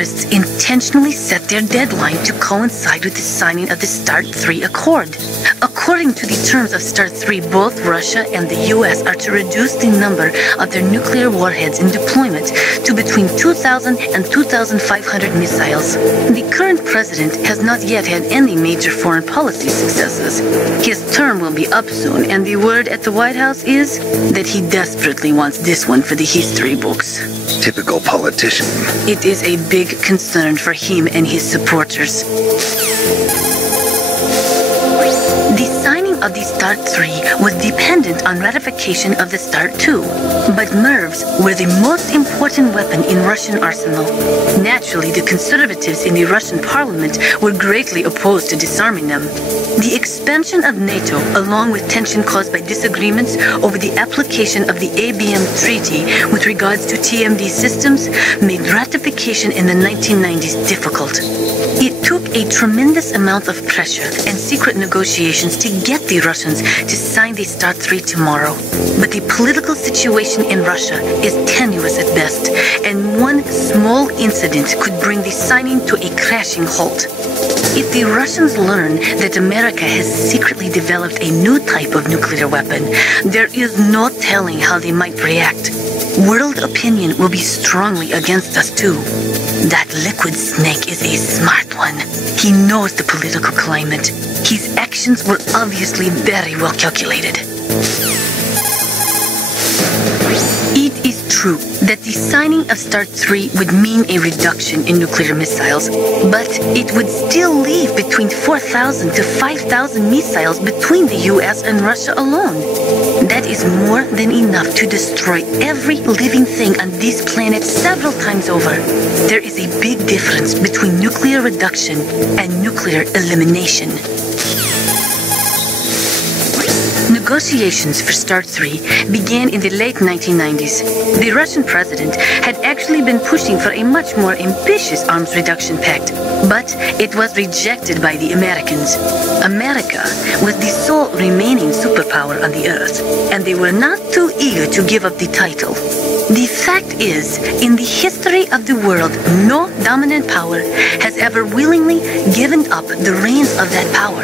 terrorists intentionally set their deadline to coincide with the signing of the START 3 Accord. According to the terms of START 3, both Russia and the U.S. are to reduce the number of their nuclear warheads in deployment to between 2,000 and 2,500 missiles. The current president has not yet had any major foreign policy successes. His term will be up soon, and the word at the White House is that he desperately wants this one for the history books. Typical politician. It is a big concern for him and his supporters. The signing of the START 3 was dependent on ratification of the START 2, but MIRVs were the most important weapon in Russian arsenal. Naturally, the conservatives in the Russian parliament were greatly opposed to disarming them. The expansion of NATO, along with tension caused by disagreements over the application of the ABM Treaty with regards to TMD systems, made ratification in the 1990s difficult. It took a tremendous amount of pressure and secret negotiations to get the Russians to sign the START 3 tomorrow. But the political situation in Russia is tenuous at best, and one small incident could bring the signing to a crashing halt. If the Russians learn that America has secretly developed a new type of nuclear weapon, there is no telling how they might react. World opinion will be strongly against us too. That liquid snake is a smart one. He knows the political climate. His actions were obviously very well calculated. It is true that the signing of START 3 would mean a reduction in nuclear missiles, but it would still leave between 4,000 to 5,000 missiles between the US and Russia alone. That is more than enough to destroy every living thing on this planet several times over. There is a big difference between nuclear reduction and nuclear elimination. Negotiations for START 3 began in the late 1990s. The Russian president had actually been pushing for a much more ambitious arms reduction pact, but it was rejected by the Americans. America was the sole remaining superpower on the Earth, and they were not too eager to give up the title. The fact is, in the history of the world, no dominant power has ever willingly given up the reins of that power.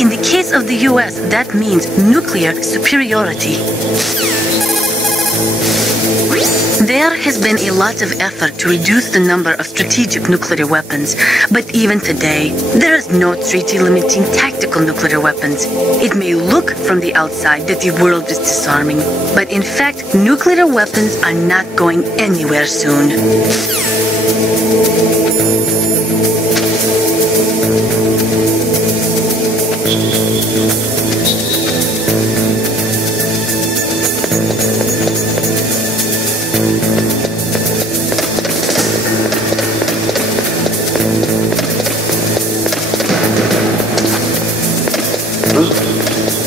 In the case of the US, that means nuclear superiority. There has been a lot of effort to reduce the number of strategic nuclear weapons, but even today, there is no treaty limiting tactical nuclear weapons. It may look from the outside that the world is disarming, but in fact, nuclear weapons are not going anywhere soon.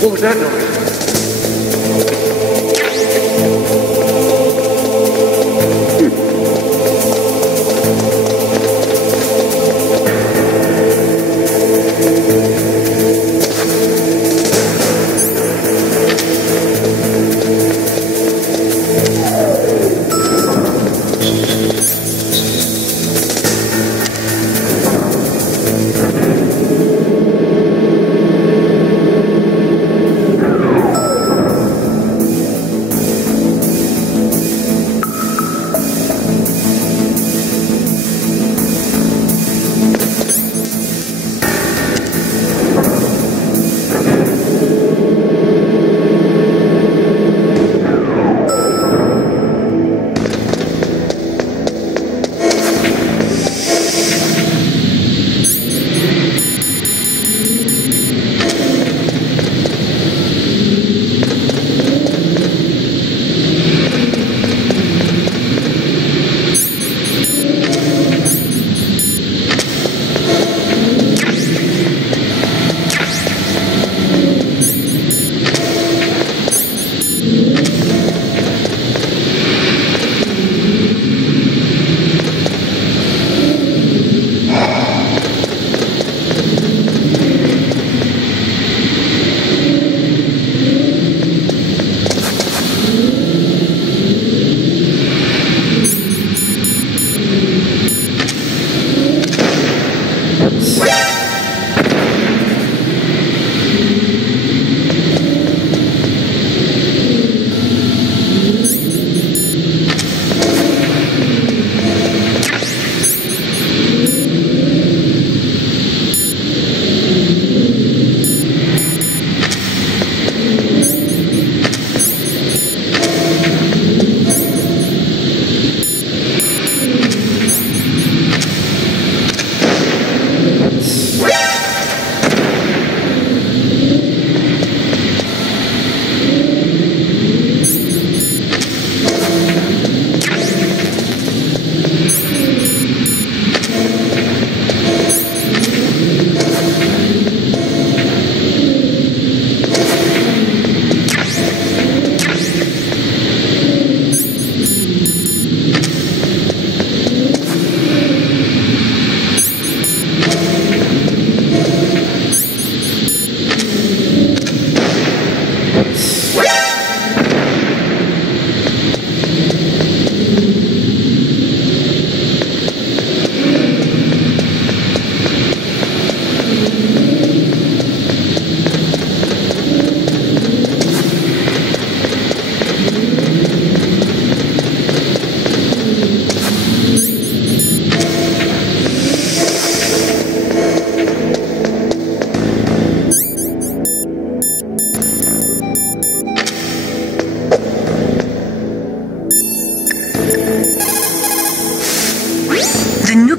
What was that noise?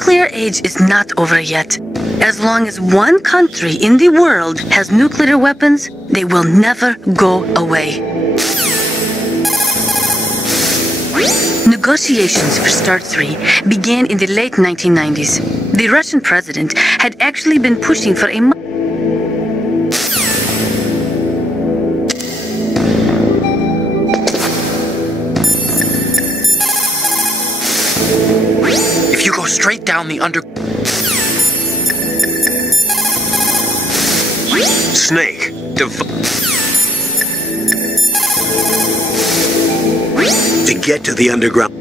nuclear age is not over yet. As long as one country in the world has nuclear weapons, they will never go away. Negotiations for START 3 began in the late 1990s. The Russian president had actually been pushing for a If you go straight down the Snake. To get to the underground.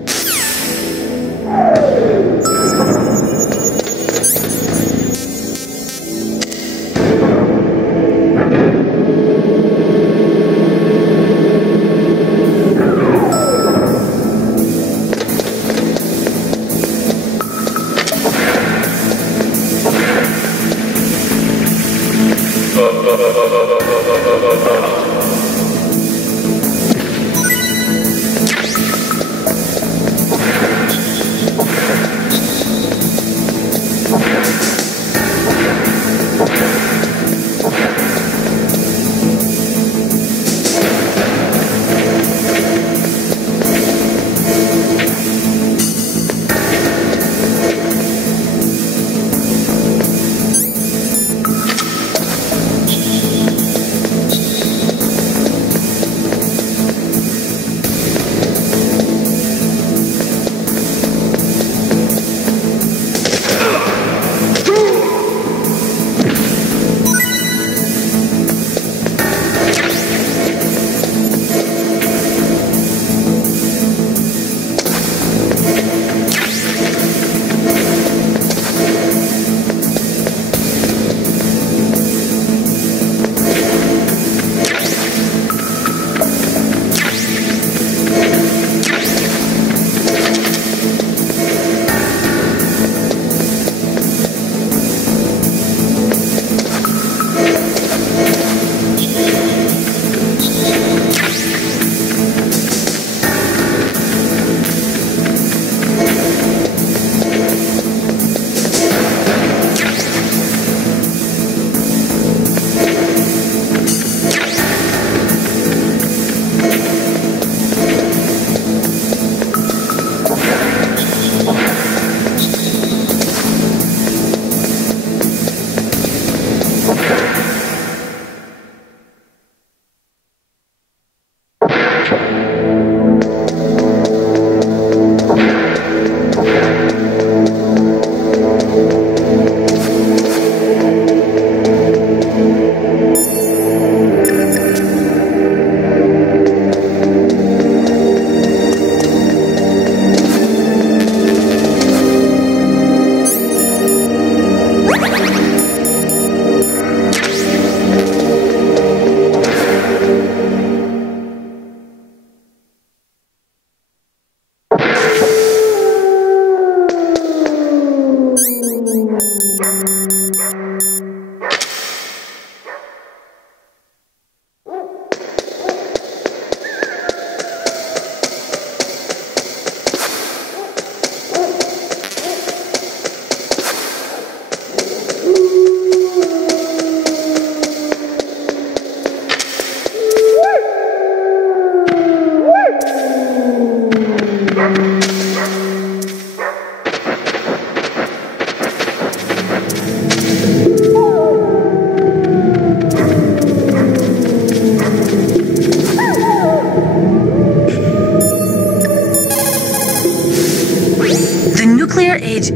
age.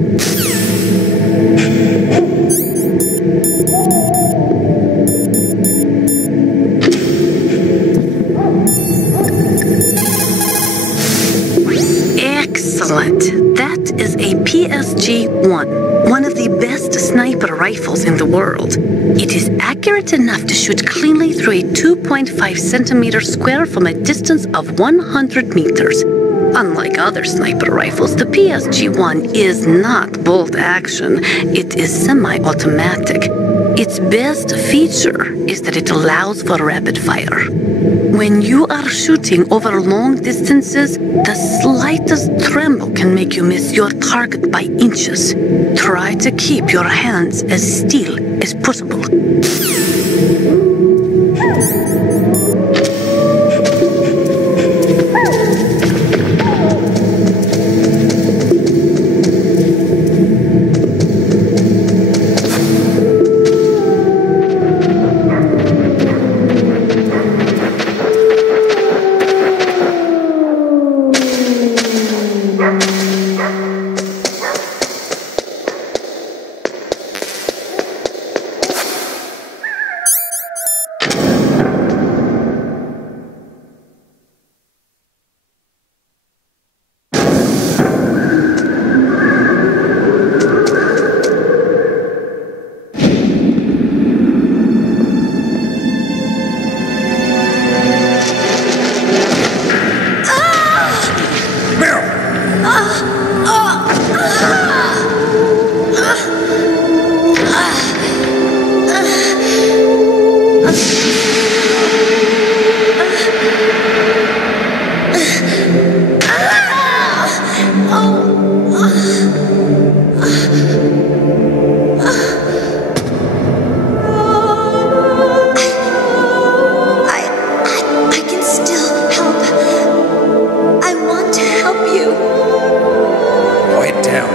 Excellent. That is a PSG-1, one of the best sniper rifles in the world. It is accurate enough to shoot cleanly through a 2.5 centimeter square from a distance of 100 meters. Unlike other sniper rifles, the PSG-1 is not bolt action. It is semi-automatic. Its best feature is that it allows for rapid fire. When you are shooting over long distances, the slightest tremble can make you miss your target by inches. Try to keep your hands as still as possible.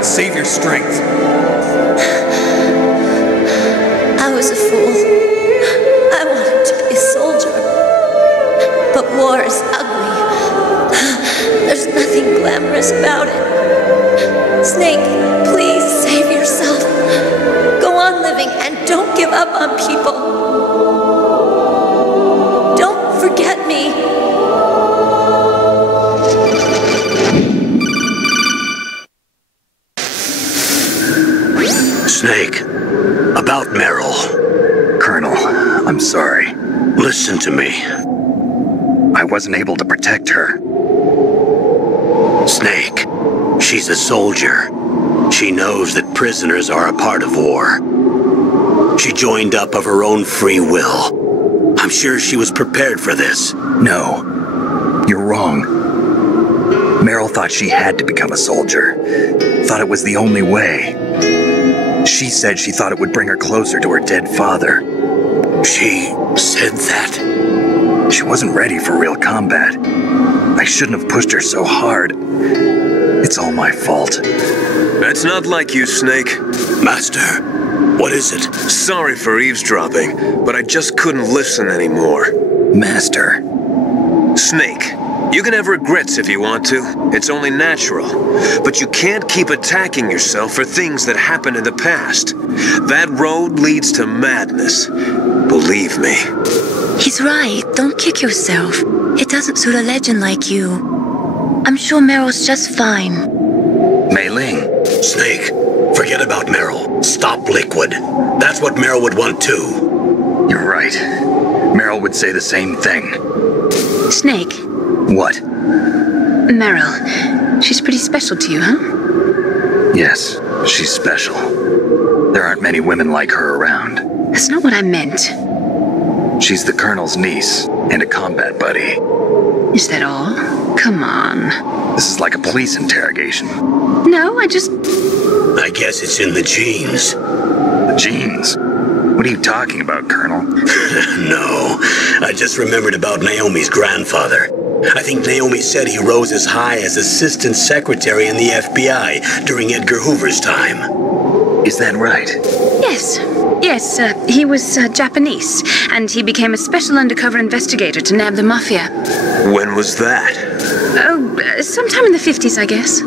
Save your strength. I was a fool. I wanted to be a soldier. But war is ugly. There's nothing glamorous about it. Snake, please save yourself. Go on living and don't give up on people. Don't forget me. Snake, about Meryl. Colonel, I'm sorry. Listen to me. I wasn't able to protect her. Snake, she's a soldier. She knows that prisoners are a part of war. She joined up of her own free will. I'm sure she was prepared for this. No, you're wrong. Meryl thought she had to become a soldier. Thought it was the only way. She said she thought it would bring her closer to her dead father. She said that? She wasn't ready for real combat. I shouldn't have pushed her so hard. It's all my fault. That's not like you, Snake. Master, what is it? Sorry for eavesdropping, but I just couldn't listen anymore. Master. Snake, you can have regrets if you want to. It's only natural. But you can't keep attacking yourself for things that happened in the past. That road leads to madness. Believe me. He's right. Don't kick yourself. It doesn't suit a legend like you. I'm sure Meryl's just fine. Mei Ling. Snake, forget about Meryl. Stop Liquid. That's what Meryl would want too. You're right. Meryl would say the same thing. Snake. What? Meryl. She's pretty special to you, huh? Yes, she's special. There aren't many women like her around. That's not what I meant. She's the Colonel's niece and a combat buddy. Is that all? Come on. This is like a police interrogation. No, I guess it's in the genes. The genes? What are you talking about, Colonel? No, I just remembered about Naomi's grandfather. I think Naomi said he rose as high as assistant secretary in the FBI during Edgar Hoover's time. Is that right? Yes. Yes, he was Japanese, and he became a special undercover investigator to nab the mafia. When was that? Oh, sometime in the 50s, I guess.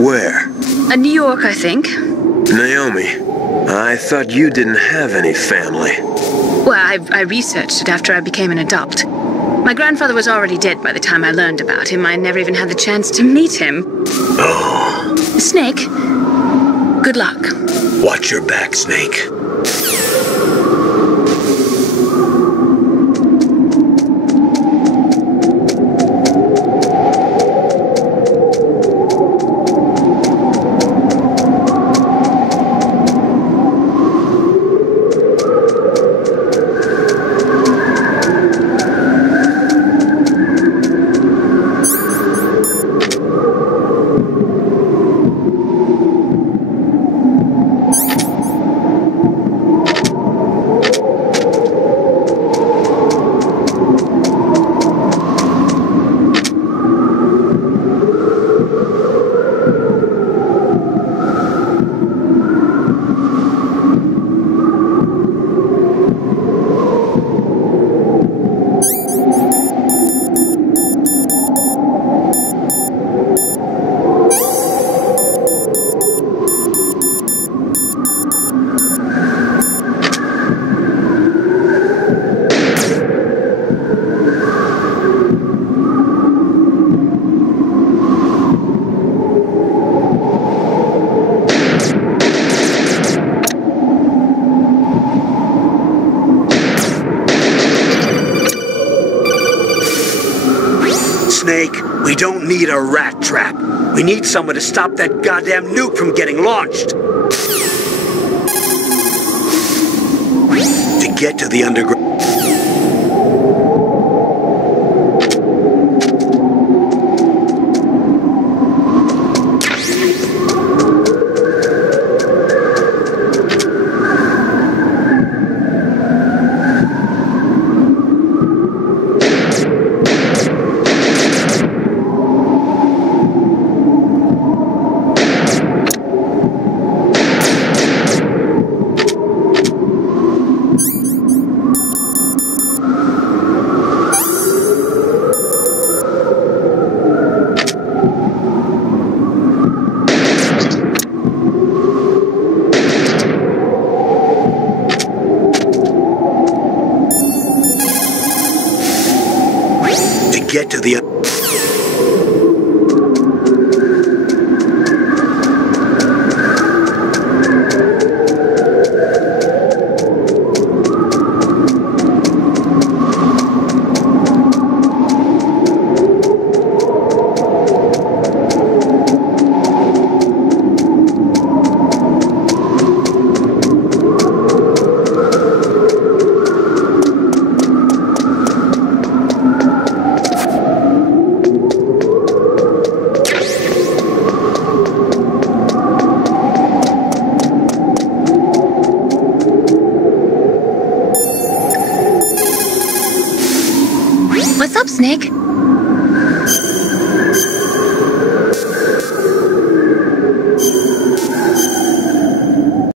Where? New York, I think. Naomi, I thought you didn't have any family. Well, I researched it after I became an adopt. My grandfather was already dead by the time I learned about him. I never even had the chance to meet him. Oh. Snake, good luck. Watch your back, Snake. We don't need a rat trap. We need someone to stop that goddamn nuke from getting launched. To get to the underground...